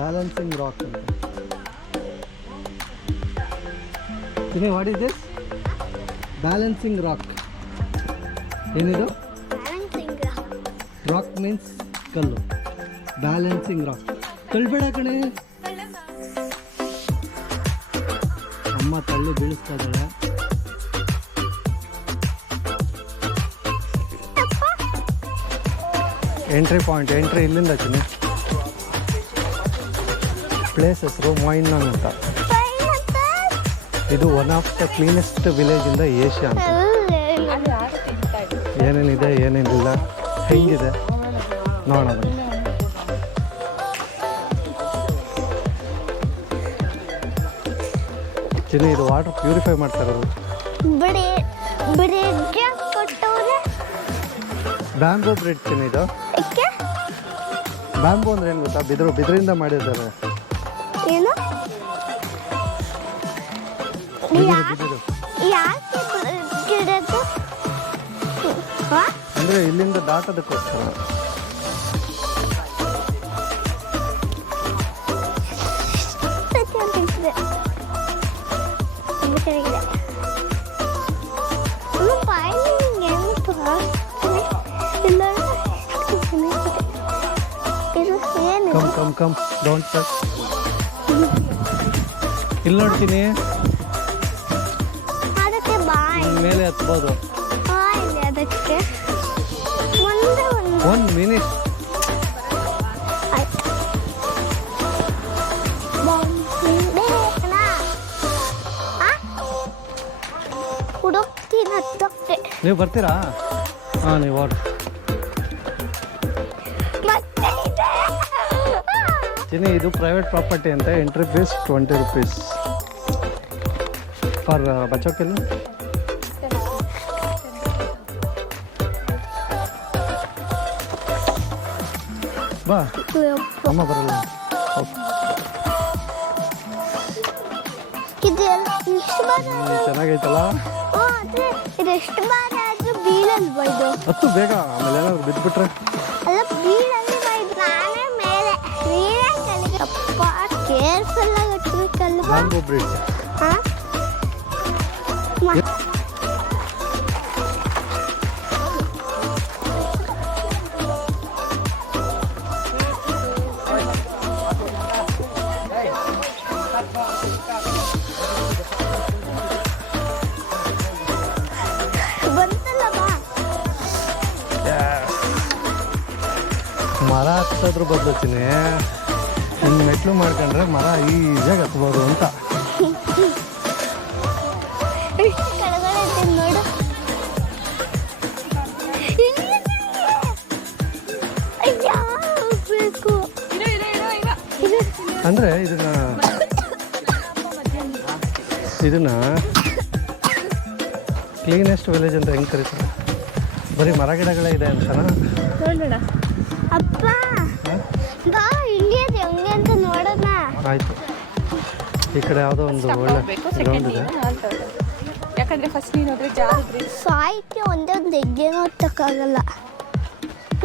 Balancing rock ಅಂತ. Chini, what is this? Balancing rock. ಏನಿದು? Rock means ಕಲ್ಲು. Balancing rock. ತಳ್ಬೇಡ ಕಣೆ. ಅಮ್ಮ ತಳ್ಳಿ ಬೀಳಿಸ್ತಾ ಇದ್ದಾಳೆ. Entry point. ಎಂಟ್ರಿ ಇಲ್ಲಿಂದ ಚಿನಿ. ಪ್ಲೇಸ್ ಹೆಸರು ಮೊಯ್ನನ್ ಅಂತ. ಇದು one of the cleanest village in the Asia ಅಂತ. ಏನೇನಿದೆ ಏನೇನಿಲ್ಲ ಹೆಂಗಿದೆ ನೋಡೋಣ. ಚಿನಿ, ಇದು ವಾಟರ್ ಪ್ಯೂರಿಫೈ ಮಾಡ್ತಾ ಇರೋದು. ಬ್ಯಾಂಬೂ ಬ್ರಿಡ್ಜ್ ಚಿನಿ ಇದು. ಬ್ಯಾಂಬೂ ಅಂದ್ರೆ ಏನು ಗೊತ್ತಾ? ಬಿದಿರಿಂದ ಮಾಡಿದ್ದಾರೆ. ಅಂದ್ರೆ ಇಲ್ಲಿಂದ ದಾಟೋದಕ್ಕೋಸ್ಕರ. Come don't touch. ಇಲ್ಲಿ ನೋಡ್ತೀನಿ, ಮೇಲೆ ಹತ್ಬೋದು. 1 minute. ನೀವು ಬರ್ತೀರಾ? ಹಾಂ, ನೀವು ಓಡಿ. ಚಿನಿ, ಇದು ಪ್ರೈವೇಟ್ ಪ್ರಾಪರ್ಟಿ ಅಂತ. ಎಂಟ್ರಿ ಫೀಸ್ 20 rupees ಫಾರ್ ಬಚ್ಚೋಕೆಲ್ಲ. ಬಾ, ಅಮ್ಮ ಬರಲ್ಲ. ಚೆನ್ನಾಗೈತಲ್ಲ? ಹತ್ತು ಬೇಗ, ಆಮೇಲೆ ಏನಾದ್ರು ಬಿದ್ದುಬಿಟ್ರೆ. Bamboo bridge. ಮರ ಹತ್ತೋದ್ರ ಬದಲು ಚಿನಿ, ಹಿಂಗೆ ಮೆಟ್ಲು ಮಾಡ್ಕೊಂಡ್ರೆ ಮರ ಈಸಿಯಾಗಿ ಹತ್ಬೋದು ಅಂತ. ಅಂದರೆ ಇದನ್ನ ಕ್ಲೀನೆಸ್ಟ್ ವಿಲೇಜ್ ಅಂತ ಹೆಂಗೆ ಕರೀತಾರೆ? ಬರೀ ಮರ ಗಿಡಗಳೇ ಇದೆ ಅಂತನಾ? ಆಯ್ತು. ಈ ಕಡೆ ಯಾವುದೋ ಒಂದು ಒಳ್ಳೆ ಗ್ರೌಂಡ್ ಇದೆ. ಯಾಕಂದ್ರೆ ಫಸ್ಟ್ ನೀನು ಹೋದ್ರೆ ಜಾರಿದ್ರೆ ಸಾಯ್ಕೆ ಒಂದೊಂದು ಹೆಜ್ಜೆನೂ ಹತ್ತಕ್ಕಾಗಲ್ಲ.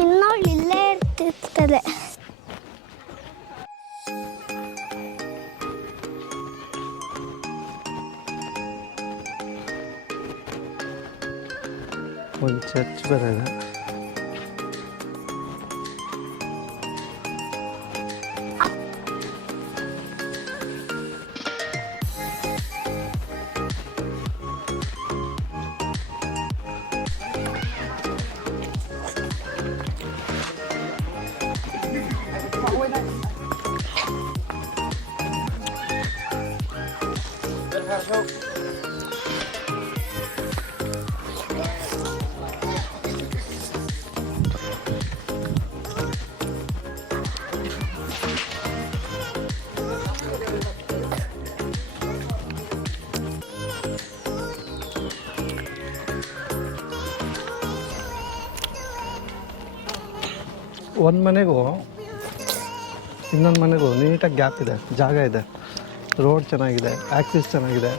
ಇನ್ನೊಳ್ಳು ಇಲ್ಲೇ ಇರ್ತಿರ್ತದೆ. ಒಂದು ಚರ್ಚ್ ಬೇರೆ ಇದೆ. ಒಂದು ಮನೆಗೂ ಇನ್ನೊಂದು ಮನೆಗೂ ನೀಟಾಗಿ ಗ್ಯಾಪ್ ಇದೆ, ಜಾಗ ಇದೆ, ರೋಡ್ ಚೆನ್ನಾಗಿದೆ, ಆಕ್ಸಿಸ್ ಚೆನ್ನಾಗಿದೆ.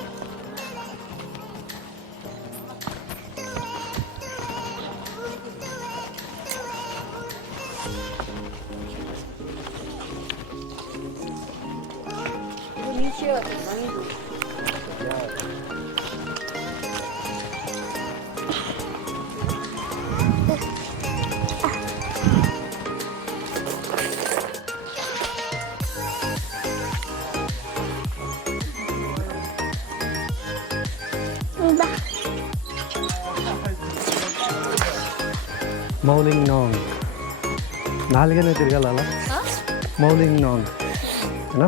ಬಾ ಮೌಲಿಂಗ್ ನಾಂಗ್ ನಾಲ್ಗೇನೆ ತಿರ್ಗಲ್ಲ ಮೌಲಿಂಗ್ ನಾಂಗ್ ಏನ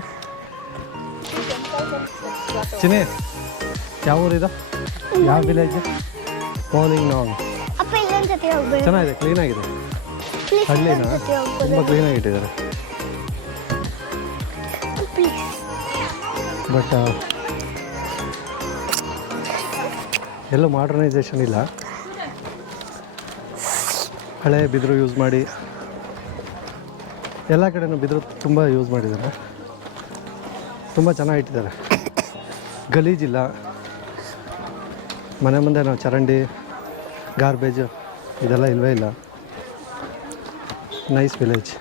ಚಿನಿ ಯಾವ ಊರಿದ ಯಾವ ವಿಲೇಜ್ ಮೌಲಿಂಗ್ ನಾಂಗ್ ಅಪ್ಪ ಇಲ್ಲೊಂದ್ಸತಿ ಹೋಗ್ಬೇಡ ಚೆನ್ನಾಗಿದೆ ಕ್ಲೀನಾಗಿದೆ ಪ್ಲೀಸ್ ಹಳ್ಳಿನ ಇಲ್ಲೊಂದ್ಸತಿ ತುಂಬ ಹೋಗ್ಬೋದಾ ಕ್ಲೀನಾಗಿ ಇಟ್ಟಿದ್ದಾರೆ ಪ್ಲೀಸ್ ಬಟ್ ಎಲ್ಲೂ ಮಾಡ್ರನೈಸೇಷನ್ ಇಲ್ಲ ಹಳೆ ಬಿದಿರು ಯೂಸ್ ಮಾಡಿ ಎಲ್ಲ ಕಡೆನೂ ಬಿದಿರು ತುಂಬ ಯೂಸ್ ಮಾಡಿದ್ದಾರೆ ತುಂಬ ಚೆನ್ನಾಗಿ ಇಟ್ಟಿದ್ದಾರೆ ಗಲೀಜಿಲ್ಲ ಮನೆ ಮುಂದೆ ನಾವು ಚರಂಡಿ ಗಾರ್ಬೇಜು ಇದೆಲ್ಲ ಇಲ್ಲವೇ ಇಲ್ಲ ನೈಸ್ ವಿಲೇಜ್